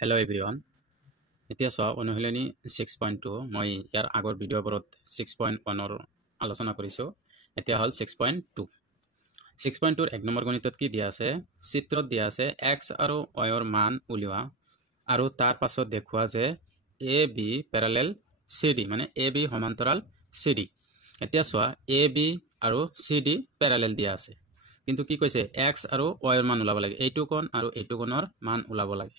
Hello everyone. এতিয়া চোৱা অনুশীলনী 6.2 মই ইয়াৰ আগৰ ভিডিঅ'বোৰত 6.1 ৰ আলোচনা কৰিছো। এতিয়া হল 6.2 6.2 ৰ এক নম্বৰ গণিতত কি দিয়া আছে চিত্ৰত দিয়া আছে x আৰু y ৰ মান উলিওৱা আৰু তাৰ পাছত দেখুৱা যে AB প্যাৰালেল CD মানে AB সমান্তৰাল CD। এতিয়া চোৱা AB আৰু CD প্যাৰালেল দিয়া আছে কিন্তু কি কৈছে x আৰু y ৰ মান উলাব লাগে এইটো কোণ আৰু এইটো কোণৰ মান উলাব লাগে।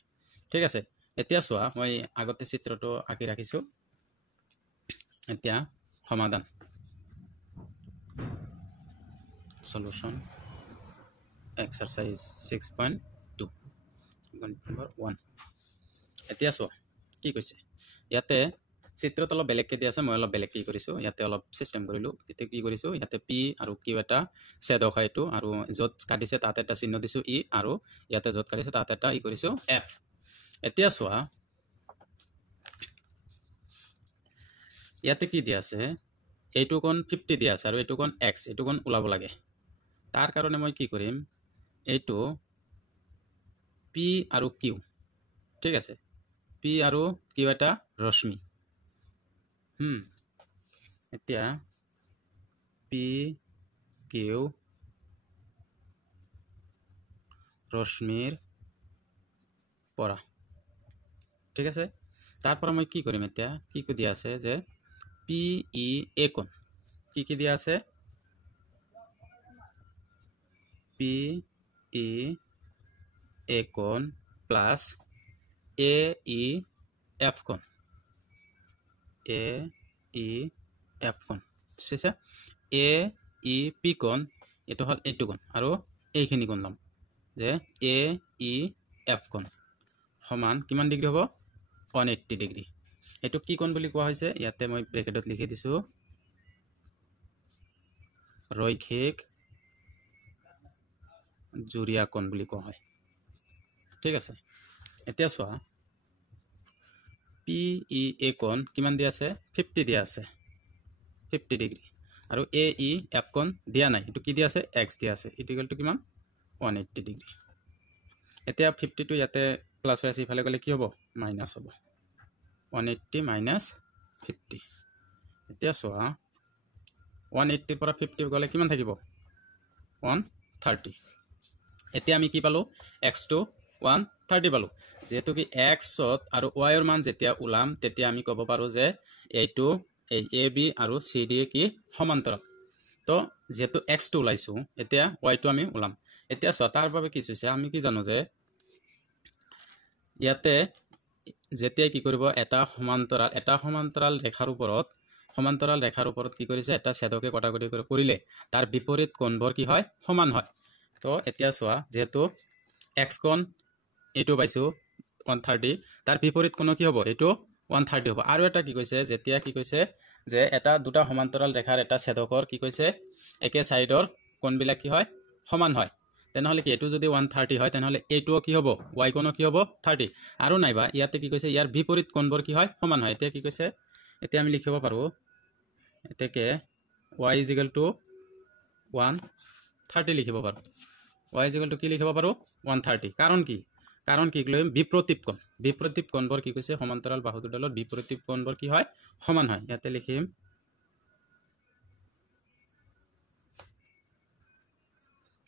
ঠিক আছে এতিয়া চোৱা মই আগতে চিত্ৰটো আঁকি ৰাখিছো। এতিয়া সমাধান সলিউশন এক্সাৰসাইজ 6.2 গণিত নম্বৰ 1। এতিয়া চোৱা কি কৈছে ইয়াতে চিত্ৰত অলপ বেলেগকে দিয়া আছে মই অলপ বেলেগ কি কৰিছো ইয়াতে অলপ সিস্টেম কৰিলো। এতিয়া কি কৰিছো ইয়াতে p আৰু q এটা ছেদক হয় এইটো আৰু যত কাটিছে তাতে এটা চিহ্ন দিছো e আৰু ইয়াতে যত কাটিছে তাতে এটা ই কৰিছো f। এতিয়া চোৱা ইয়াতে কি দিয়া আছে এইটো কোণ 50 দিয়া আছে আৰু এইটো কোণ x এইটো কোণ ওলাব লাগে। তাৰ কাৰণে মই কি কৰিম এইটো p আৰু q ঠিক আছে p আৰু q এটা ৰশ্মি এতিয়া p q ৰশ্মিৰ পৰা ঠিক আছে। তাৰ পৰা মই কি কৰিম এতিয়া কি দিয়া আছে যে p e a কোণ কি দিয়া আছে p e a কোণ প্লাস a e f কোণ a e f কোণ ঠিক a e p কোণ এটো হল এইটো কোণ আৰু এইখিনি কোণ লম যে a e f কোণ সমান কিমান ডিগ্ৰী হ'ব 180 ডিগ্ৰী। এটো কি কোণ বুলি কোৱা হৈছে ইয়াতে মই ব্ৰেকেটত লিখি দিছো ৰৈখিক জুৰিয়া কোণ বুলি কোৱা হয়। ঠিক আছে এতিয়া চোৱা p e a কোণ কিমান দিয়া আছে 50 দিয়া আছে 50 ডিগ্ৰী আৰু a e f কোণ দিয়া নাই এটো কি দিয়া আছে x দিয়া আছে ইকুয়াল টু কিমান 180 ডিগ্ৰী। এতিয়া 50 টো ইয়াতে প্লাস হৈ আছে ইফালে গলে কি হ'ব মাইনাস হ'ব 180 minus 50। এতিয়া চোৱা 180 পৰা 50 গলে কিমান থাকিব 130। এতিয়া আমি কি পালো x টো 130 পালো যেহেতু কি x আৰু y ৰ মান যেতিয়া উলাম তেতিয়া আমি ক'ব পাৰো যে এইটো এই ab আৰু cd কি সমান্তৰাল। তো যেহেতু x টো উলাইছো এতিয়া y টো আমি উলাম। এতিয়া চোৱা তাৰ বাবে কি হৈছে আমি কি জানো যে ইয়াতে যেতিয়া কি কৰিব এটা সমান্তৰাল ৰেখাৰ ওপৰত কি কৰিছে এটা ছেদকে কটাকটি কৰিলে তাৰ বিপৰীত কোণবোৰ কি হয় সমান হয়। তো এতিয়া চোৱা যেহেতু x কোণ এটো পাইছো 130 তাৰ বিপৰীত কোণ কি হ'ব এটো 130 হ'ব। আৰু এটা কি কৈছে যেতিয়া কি কৈছে যে এটা দুটা সমান্তৰাল ৰেখাৰ এটা ছেদকৰ কি কৈছে একে সাইডৰ কোণবিলাক কি হয় সমান হয় তেনেহলে কি এটো যদি 130 হয় তেনেহলে এটোও কি হ'ব y কোণও কি হ'ব 30 আৰু নাইবা ইয়াতে কি কৈছে ইয়াৰ বিপৰীত কোণবোৰ কি হয় সমান হয়। এতিয়া কি কৈছে এতিয়া আমি লিখিব পাৰো এতেকে y = 130 লিখিব পাৰো y = কি লিখিব পাৰো 130 কাৰণ কি লৈ বিপৰীত কোণবোৰ কি কৈছে সমান্তৰাল বাহু দুডালৰ বিপৰীত কোণবোৰ কি হয় সমান হয়। ইয়াতে লিখিম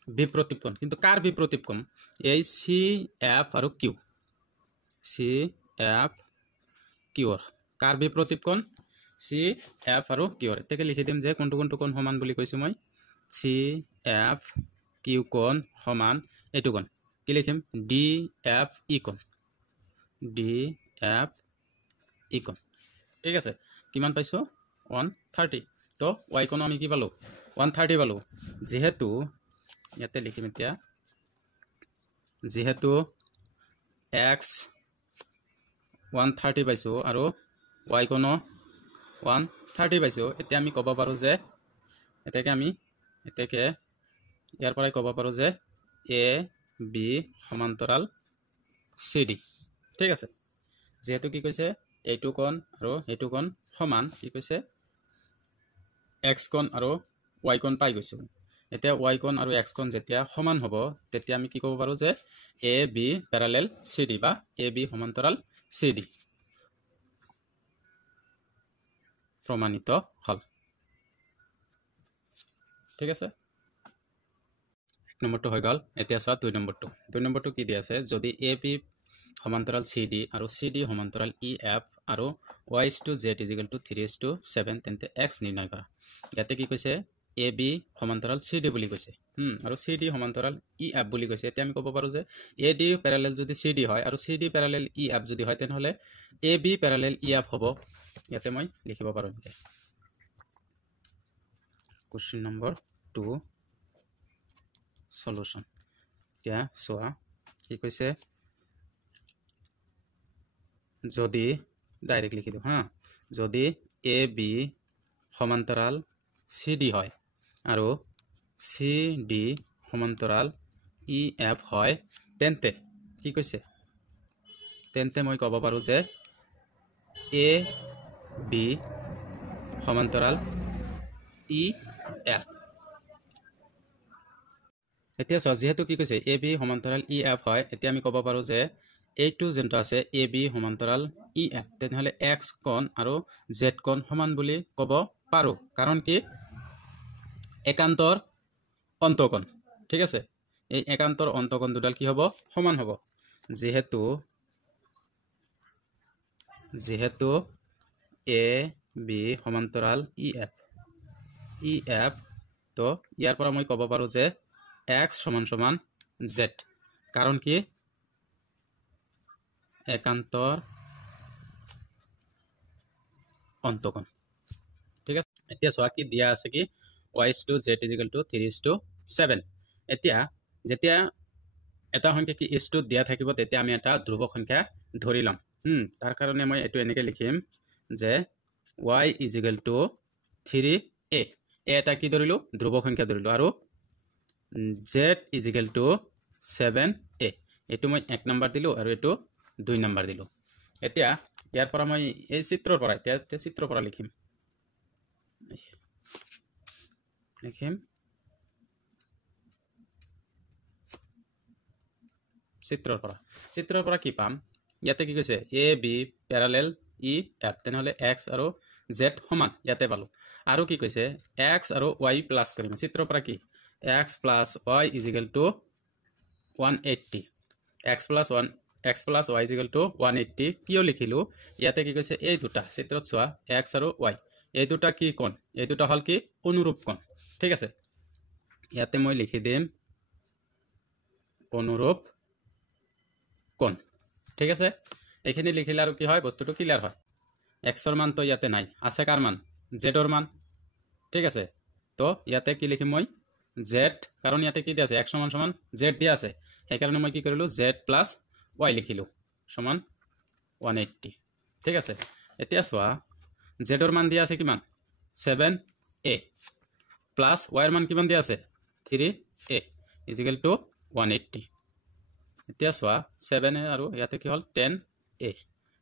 বিপৰীত কোণ কিন্তু কাৰ বিপৰীত কোণ এই CF আৰু Q CF Q কাৰ বিপৰীত কোণ CF আৰু Q এতেকে লিখি দিম যে কোনটো কোণ সমান বুলি কৈছো মই CF Q কোণ সমান এইটো কোণ কি লিখিম DFE কোণ DFE কোণ। ঠিক আছে কিমান পাইছো 130। তো y কোণ আমি কি পালো 130 পালো যেহেতু ইয়াতে লিখিম এতিয়া যেহেতু x 130 পাইছো আৰু y কোণ 130 পাইছো এতিয়া আমি ক'ব পাৰো যে এতেকে ইয়াৰ পৰাই ক'ব পাৰো যে a b সমান্তৰাল cd। ঠিক আছে যেহেতু কি কৈছে এইটো কোণ আৰু এইটো কোণ সমান কি কৈছে x কোণ আৰু y কোণ পাই গৈছো এতিয়া y কোণ আৰু x কোণ যেতিয়া সমান হ'ব তেতিয়া আমি কি ক'ব পাৰোঁ যে A B parallel C D বা এ বি সমান্তৰাল চি ডি প্ৰমাণিত হ'ল। ঠিক আছে, 1 নম্বৰটো হৈ গ'ল। এতিয়া চোৱা 2 নম্বৰটো কি দিয়া আছে, যদি এ বি সমান্তৰাল চি ডি আৰু চি ডি সমান্তৰাল ই এফ আৰু y/z = 3:7 তেন্তে x নিৰ্ণয় কৰা। ইয়াতে কি কৈছে এ বি সমান্তৰাল চি ডি বুলি কৈছে আৰু চি ডি সমান্তৰাল ই এফ বুলি কৈছে। এতিয়া আমি ক'ব পাৰোঁ যে এ ডি পেৰালেল যদি চি ডি হয় আৰু C D parallel E F যদি হয় তেনেহ'লে A B parallel E F হ'ব। ইয়াতে মই লিখিব পাৰোঁ এনেকৈ। Question number 2 solution. এতিয়া চোৱা কি কৈছে, যদি ডাইৰেক্ট লিখি দিওঁ যদি এ বি সমান্তৰাল চি ডি হয় আৰু চি ডি সমান্তৰাল ই এফ হয় তেন্তে কি কৈছে, তেন্তে মই ক'ব পাৰোঁ যে এ বি সমান্তৰাল ই এফ। এতিয়া চোৱা যিহেতু কি কৈছে এ বি সমান্তৰাল ই এফ হয়, এতিয়া আমি ক'ব পাৰোঁ যে এইটো যোনটো আছে এ বি সমান্তৰাল ই এফ তেনেহ'লে এক্স কোণ আৰু জেড কোণ সমান বুলি ক'ব পাৰোঁ। কাৰণ কি একান্তৰ অন্তকোণ। ঠিক আছে, এই একান্তৰ অন্তকোণ দুডাল কি হ'ব, সমান হ'ব। যিহেতু এ বি সমান্তৰাল ই এফ তো ইয়াৰ পৰা মই ক'ব পাৰোঁ যে x = z। কাৰণ কি একান্তৰ অন্তকোণ। ঠিক আছে, এতিয়া চোৱা কি দিয়া আছে কি y/z = 3:7। এতিয়া যেতিয়া এটা সংখ্যা কি ইছটোত দিয়া থাকিব তেতিয়া আমি এটা ধ্ৰুৱক সংখ্যা ধৰি ল'ম। তাৰ কাৰণে মই এইটো এনেকৈ লিখিম যে y = 3a। এটা কি ধৰিলোঁ, ধ্ৰুৱক সংখ্যা ধৰিলোঁ, আৰু z = 7a। এইটো মই 1 নম্বৰ দিলোঁ আৰু এইটো 2 নম্বৰ দিলোঁ। এতিয়া ইয়াৰ পৰা মই এই চিত্ৰৰ পৰা চিত্ৰৰ পৰা লিখিম চিত্ৰৰ পৰা কি পাম, ইয়াতে কি কৈছে A B parallel E F তেনেহ'লে x আৰু z সমান, ইয়াতে পালোঁ। আৰু কি কৈছে x আৰু y প্লাছ কৰিম। চিত্ৰৰ পৰা কি x + y = 180, x + y = 180 কিয় লিখিলোঁ, ইয়াতে কি কৈছে এই দুটা চিত্ৰত চোৱা x আৰু y এই দুটা কি কোণ, এই দুটা হ'ল কি অনুৰূপ কোণ। ঠিক আছে, ইয়াতে মই লিখি দিম অনুৰূপ কোণ। ঠিক আছে, এইখিনি লিখিলে আৰু কি হয় বস্তুটো ক্লিয়াৰ হয়। এক্সৰ মান তো ইয়াতে নাই, আছে কাৰ মান, জেডৰ মান। ঠিক আছে, তো ইয়াতে কি লিখিম মই জেড, কাৰণ ইয়াতে কি দিয়া আছে x = জেড দিয়া আছে, সেইকাৰণে মই কি কৰিলোঁ z + y লিখিলোঁ সমান 180। ঠিক আছে, এতিয়া চোৱা জেডৰ মান দিয়া আছে কিমান 7a প্লাছ ৱাইৰ মান কিমান দিয়া আছে 3a = 180। এতিয়া চোৱা 7a আৰু ইয়াতে কি হ'ল 10a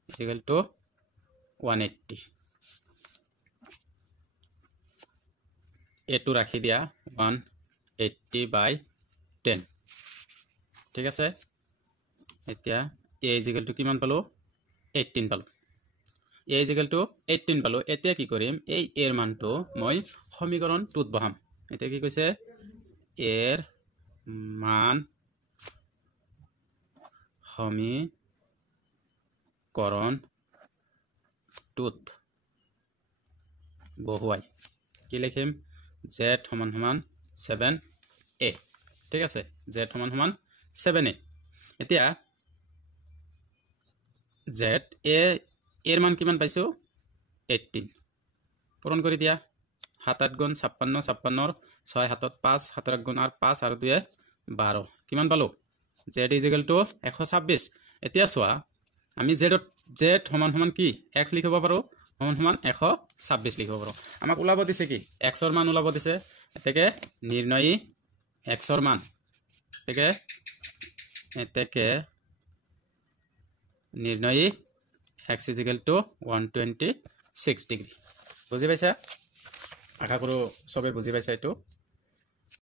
= 180। এইটো ৰাখি দিয়া 180/10। ঠিক আছে, এতিয়া a = কিমান পালোঁ 18 পালোঁ। a = 18 পালোঁ। এতিয়া কি কৰিম, এই এৰ মানটো মই সমীকৰণ 2ত বহাম। এতিয়া কি কৈছে এৰ মান সমীকৰণ 2ত বহুৱাই কি লিখিম z = 7a। ঠিক আছে, z = 7a। এতিয়া z এৰ মান কিমান পাইছোঁ 18, পূৰণ কৰি দিয়া 7 × 8 = 56, 56 6 7 5 7 8 × 5 আৰু 2 12 কিমান পালোঁ z = 126। এতিয়া চোৱা আমি z সমান কি x লিখিব পাৰোঁ সমান 126 লিখিব পাৰোঁ। আমাক ওলাব দিছে কি xৰ মান ওলাব দিছে, এতেকে নিৰ্ণয়ী xৰ মান এতেকে নিৰ্ণয়ী x = 126 ডিগ্ৰী। বুজি পাইছা, আশা কৰোঁ চবে বুজি পাইছা এইটো।